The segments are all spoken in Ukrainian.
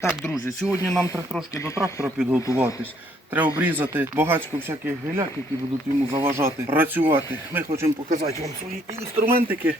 Так, друзі, сьогодні нам треба трошки до трактора підготуватись. Треба обрізати багатько всяких гиляк, які будуть йому заважати працювати. Ми хочемо показати вам свої інструментики.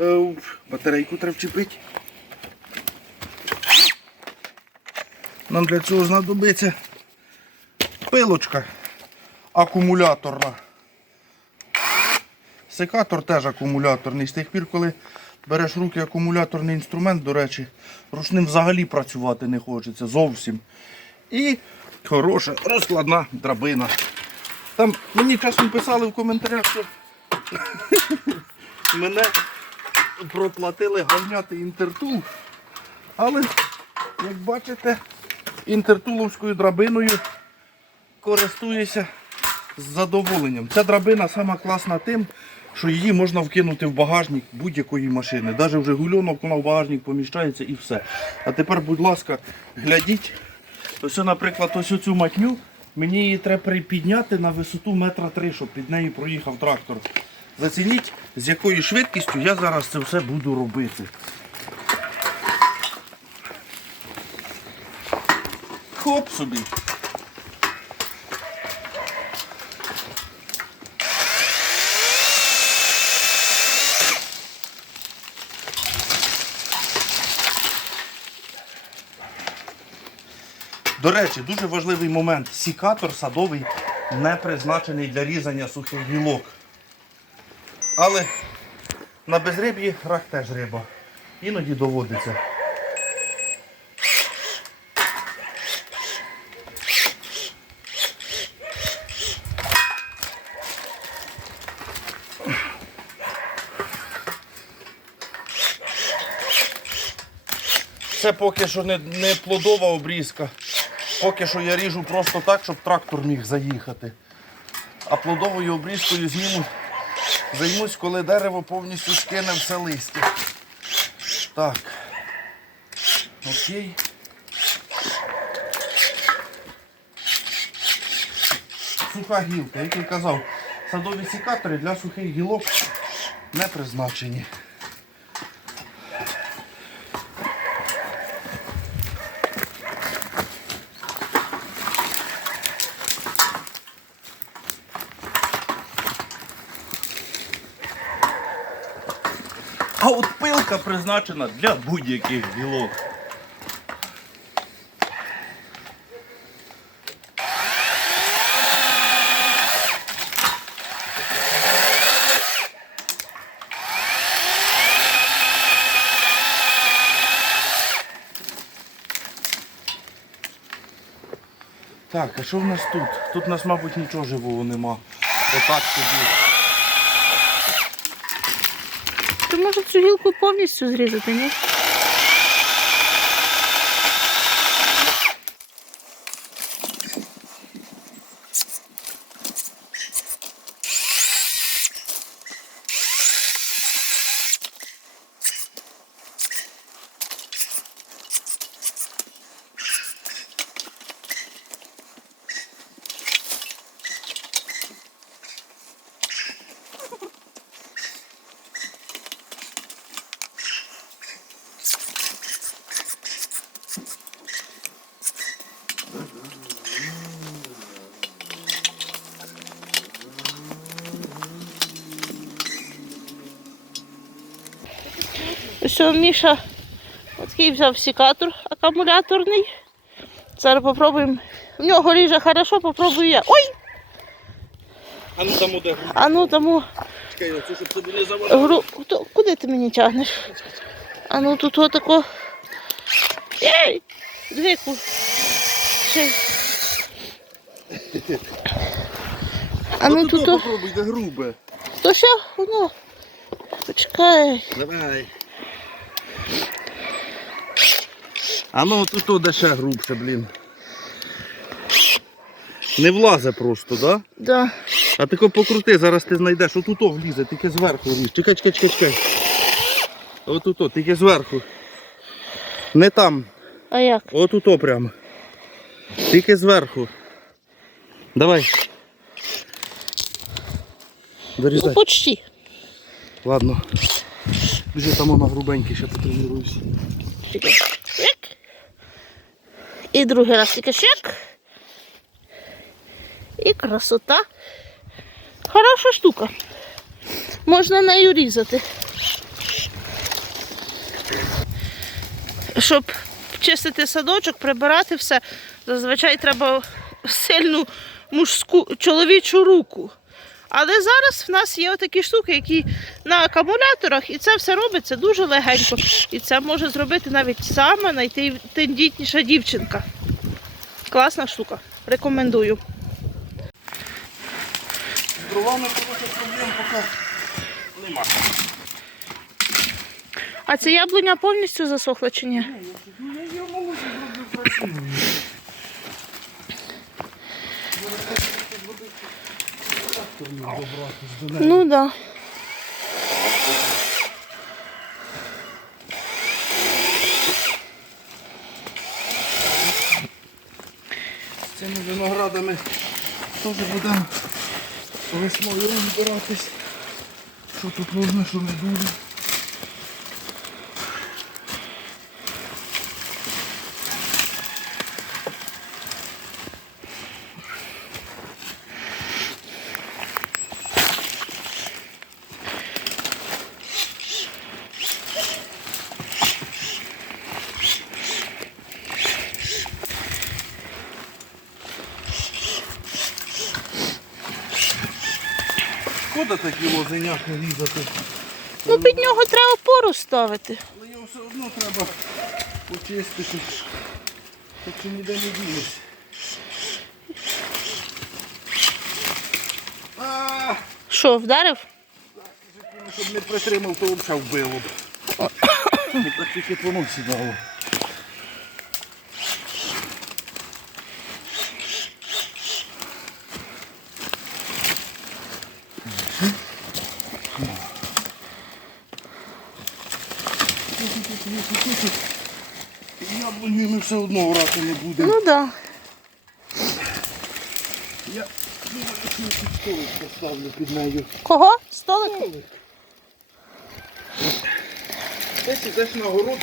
Е, Батарейку треба вчепити. Нам для цього знадобиться пилочка акумуляторна. Секатор теж акумуляторний. З тих пір, коли береш руки акумуляторний інструмент, до речі, ручним взагалі працювати не хочеться зовсім. І хороша розкладна драбина. Там мені часом писали в коментарях, що мене проплатили ганяти інтертул. Але, як бачите, інтертуловською драбиною користуюся з задоволенням. Ця драбина сама класна тим, що її можна вкинути в багажник будь-якої машини. Навіть вже гульонок вона в багажник поміщається і все. А тепер, будь ласка, глядіть. Ось, наприклад, ось цю матню. Мені її треба підняти на висоту метра три, щоб під нею проїхав трактор. Зацініть, з якою швидкістю я зараз це все буду робити. Хоп собі. До речі, дуже важливий момент. Сікатор садовий не призначений для різання сухих гілок. Але на безриб'ї рак теж риба. Іноді доводиться. Це поки що не, не плодова обрізка. Поки що я ріжу просто так, щоб трактор міг заїхати. А плодовою обрізкою зніму, займусь, коли дерево повністю скине все листя. Так. Окей. Суха гілка, як я казав, садові сікатори для сухих гілок не призначені. А от пилка призначена для будь-яких гілок. Так, а що в нас тут? Тут у нас, мабуть, нічого живого нема. Отак тоді. Ти може цю гілку повністю зрізати, ні? Що Міша такий взяв сікатор акумуляторний. Зараз попробуємо. В нього ріже хорошо, попробую я. Ой! А ну там буде гру. А ну тому Чекай, оцю, щоб не гру. Хто- Куди ти мені тягнеш? А ну тут отако. Ей! Двіку. Ще. А ну тут. о- попробуй, де грубе. То що? Воно. Почекай. Давай. А ну тут то ще грубше, блін. Не влазе просто, да? Да. А ти покрути, зараз ти знайдеш, отут влізе, тільки зверху ріж. Чекай, чекай, чекай, чекай. Отут, тільки зверху. Не там, А як? отут прямо. Тільки зверху. Давай. Ну почти. Ладно. Вже там вона грубенький, ще потренуюся. І другий раз тільки шик. І красота. Хороша штука. Можна нею різати. Щоб чистити садочок, прибирати все, зазвичай треба сильну мужську чоловічу руку. Але зараз в нас є такі штуки, які на акумуляторах, і це все робиться дуже легенько. І це може зробити навіть сама найтендітніша дівчинка. Класна штука. Рекомендую. Дровами коротше проблем поки нема. А ця яблуня повністю засохла чи ні? Я її молоді зроблю красивою. Ну так. Да. З цими виноградами теж будемо весною розбиратись. Що тут можна, що не дуже. Шкода такі лозеняки різати. Ну під нього треба опору ставити. Але його все одно треба почистити. Так що ніде не дінешся. А, Що, вдарив? ну, щоб не притримав, то взагалі вбило б. Так тільки по носі дало. Яблуні ми все одно орати не будемо. Ну так. Да. Я думаю, що столик поставлю під нею. Кого? Столик? Десь ідеш на город,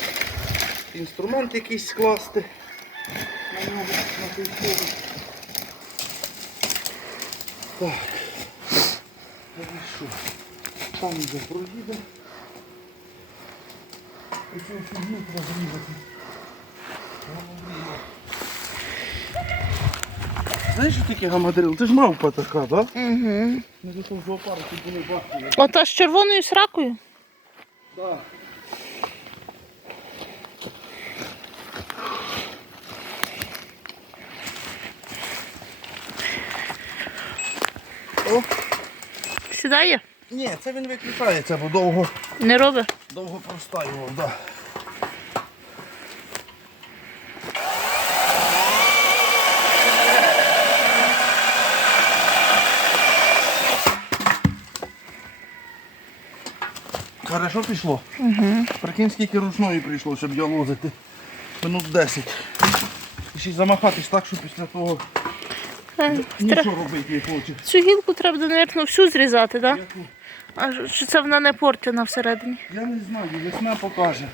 інструмент якийсь скласти. На нього, на той столик. Так. Що? Там де проїде. Оцю фігню треба зрізати. Знаєш, що таке гамадрил? Це ж мавпа така, так? Да? Угу. Ми тут в зоопарку були бачили. Ота з червоною сракою? Да. О, Сідає? ні, це він виключається, бо довго, Не робить? Довго простаював, да. Хорошо пішло? Угу. Прикинь, скільки ручної прийшло, щоб його лозити. Минут 10. І ще й замахатись так, що після того нічого робити не хоче. Цю гілку треба, мабуть, всю зрізати, так? Да? А чи це вона не портяна всередині? Я не знаю, весна покаже.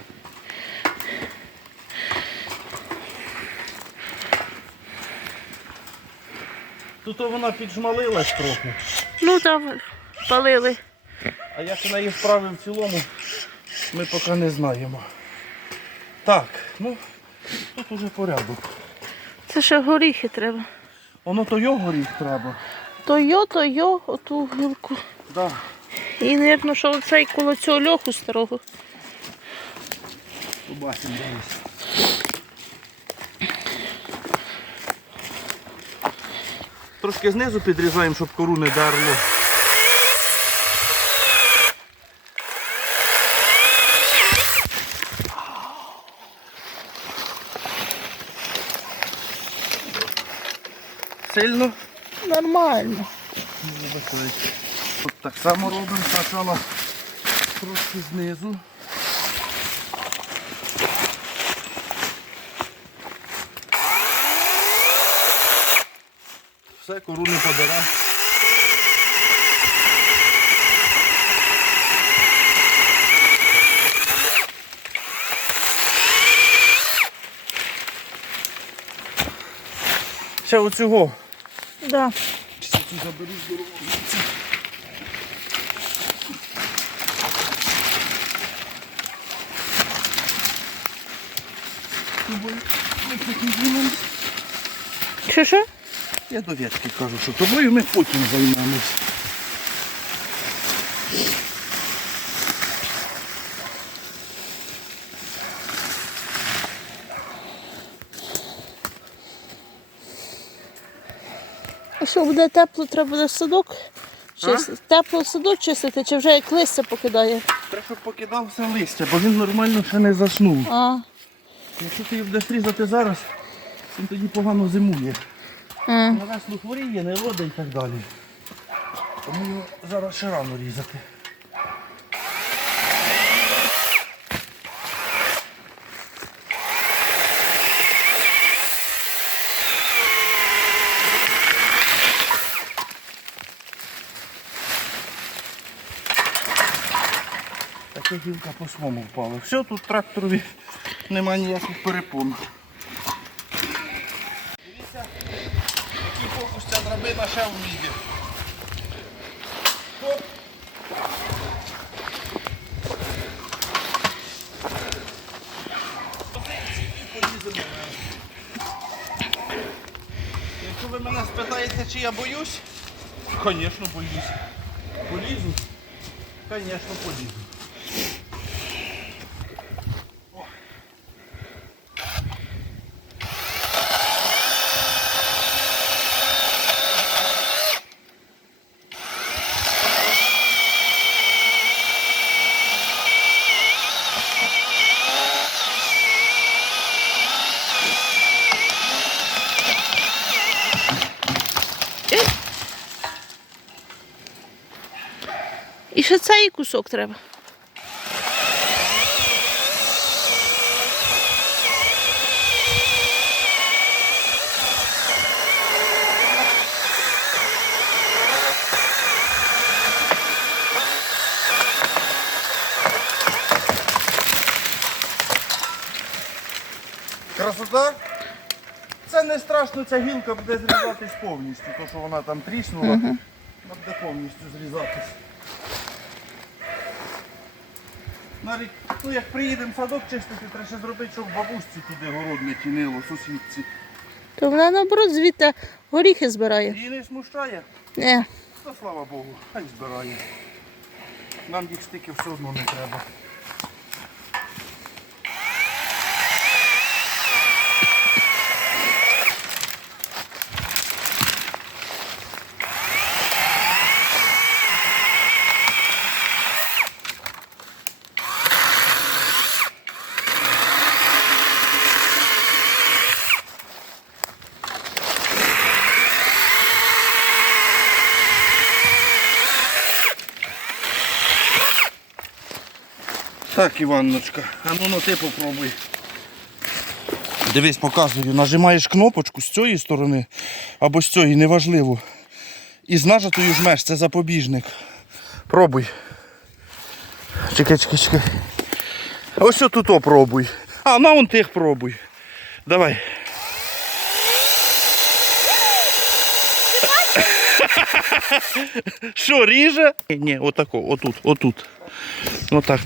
Тут вона піджмалилась трохи. Ну там палили. А як вона її справи в цілому, ми поки не знаємо. Так, ну тут уже порядок. Це ще горіхи треба. Воно то його горіх треба. То йо, то йо, оту гілку. Да. І, мабуть, що оцей коло цього льоху старого. Побачимо десь. Трошки знизу підрізаємо, щоб кору не дарло. Сильно? Нормально. От так само робимо спочатку трошки знизу. Все, кору не подара. Ще оцього. Да. Цю заберу здорову. Ми потім займемось. Що що? Я до Вятки кажу, що тобою ми потім займемось. А що буде тепло, треба буде садок чистити. Тепло садок чистити, чи вже як листя покидає? Треба, щоб покидав все листя, бо він нормально ще не заснув. А, Якщо ти його будеш різати зараз, він тоді погано зимує. Mm. На весну хворіє, не родить і так далі. Тому його зараз ще рано різати. Така гілка по своєму впала. Все, тут тракторові нема ніяких перепон. Дивіться, який фокус ця драбина ще вміє. Хоп. Якщо ви мене спитаєте, чи я боюсь, звісно боюсь. Полізу? Звісно, полізу. Ще цей кусок треба. Красота? Це не страшно, ця гілка буде зрізатись повністю, то що вона там тріснула, вона буде повністю зрізатись. Навіть, ну як приїдемо садок чистити, треба ще зробити, щоб бабусці туди город не тінило, сусідці. То вона наоборот звідти горіхи збирає. Її не смущає, Ні. то слава Богу, хай збирає. Нам їх стільки все одно не треба. Так, Іванночка, а ну, ну ти попробуй. Дивись, показую. Нажимаєш кнопочку з цієї сторони або з цієї, неважливо. І з нажатою жмеш, це запобіжник. Пробуй. Чекай, чекай, чекай. Ось тут пробуй. А, на вон тих пробуй. Давай. Що, ріже? Ні, отако, отут, отут. Отак.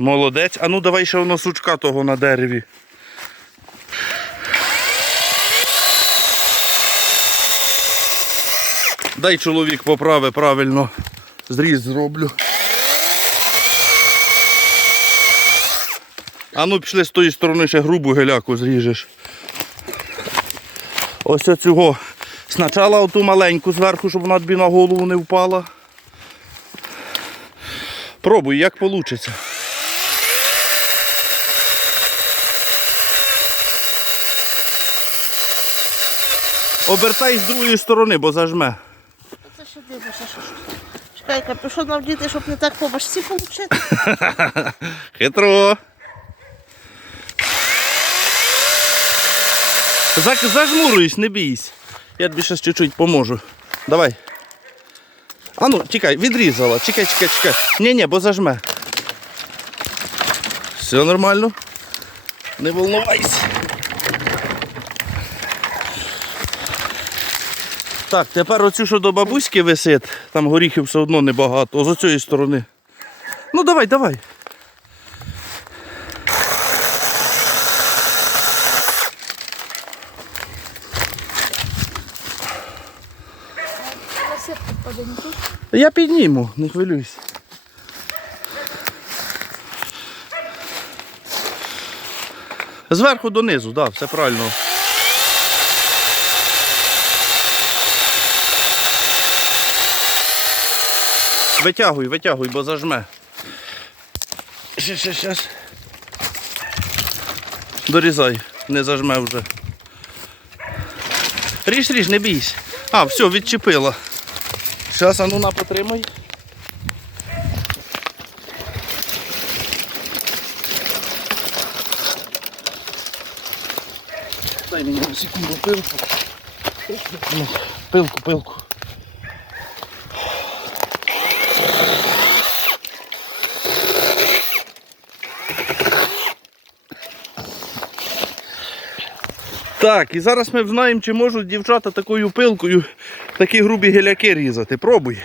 Молодець. А ну давай ще воно сучка того на дереві. Дай чоловік поправи правильно. Зріз зроблю. А ну пішли з тої сторони ще грубу геляку зріжеш. Ось оцього. Спочатку оту маленьку зверху, щоб вона тобі на голову не впала. Пробуй, як вийде. Обертай з другої сторони, бо зажме. Це ще дивишся, що ж. Чекай, капюшон нам діти, щоб не так по башці получити. Хитро. Зак- не бійся. Я тобі ще чуть-чуть поможу. Давай. А ну, чекай, відрізала. Чекай, чекай, чекай. Ні, ні, бо зажме. Все нормально. Не волнувайся. Так, тепер оцю, що до бабуськи висить, там горіхів все одно небагато, з цієї сторони. Ну давай, давай. Я підніму, не хвилюйся. Зверху донизу, так, да, все правильно. Витягуй, витягуй, бо зажме. Ще, ще, ще. Дорізай, не зажме вже. Ріж, ріж, не бійся. А, все, відчепила. Зараз, а ну на потримай. Дай мені на секунду пилку. Пилку, пилку. Так, і зараз ми знаємо, чи можуть дівчата такою пилкою такі грубі геляки різати. Пробуй.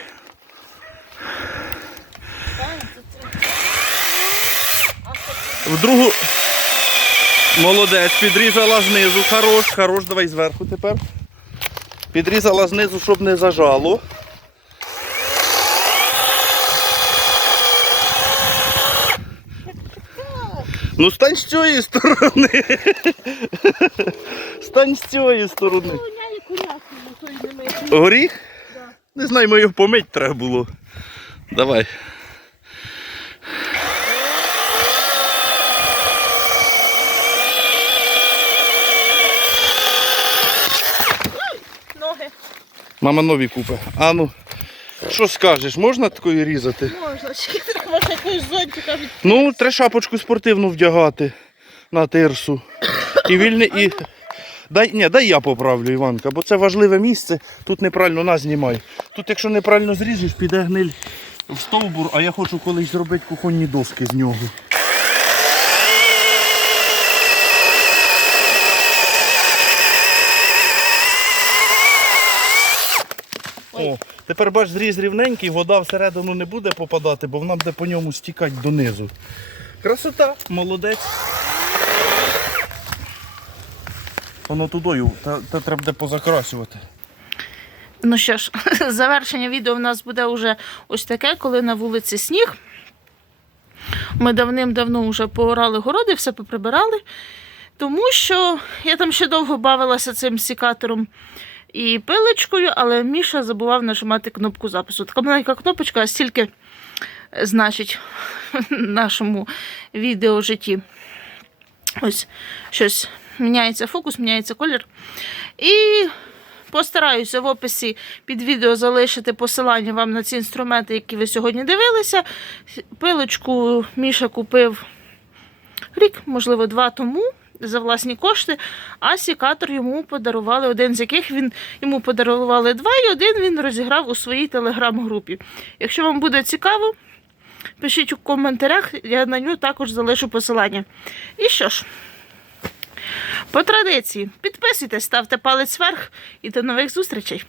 В другу. Молодець, підрізала знизу. Хорош, хорош, давай зверху тепер. Підрізала знизу, щоб не зажало. Ну стань з цієї сторони. Стань з цієї сторони. Не. Горіх? Не знаю, ми його помить треба було. Давай. Ноги. Мама нові купи. А ну, що скажеш, можна такою різати? Можна, чи треба зонтика від Ну, треба шапочку спортивну вдягати на тирсу. І вільне і. Дай, ні, дай я поправлю, Іванка, бо це важливе місце. Тут неправильно нас знімай. Тут, якщо неправильно зріжеш, піде гниль в стовбур, а я хочу колись зробити кухонні доски з нього. О, тепер бач, зріз рівненький, вода всередину не буде попадати, бо вона буде по ньому стікати донизу. Красота, молодець. Воно тудою, та, та треба буде позакрасювати. Ну що ж, завершення відео в нас буде вже ось таке, коли на вулиці сніг. Ми давним-давно вже поорали городи, все поприбирали. Тому що я там ще довго бавилася цим сікатором і пилочкою, але Міша забував нажимати кнопку запису. Така маленька кнопочка, а стільки значить в нашому відео житті. Ось щось міняється фокус, міняється колір. І Постараюся в описі під відео залишити посилання вам на ці інструменти, які ви сьогодні дивилися. Пилочку Міша купив рік, можливо, два тому за власні кошти, а сікатор йому подарували, один з яких він йому подарували два, і один він розіграв у своїй телеграм-групі. Якщо вам буде цікаво, пишіть у коментарях, я на нього також залишу посилання. І що ж, по традиції, підписуйтесь, ставте палець вверх і до нових зустрічей.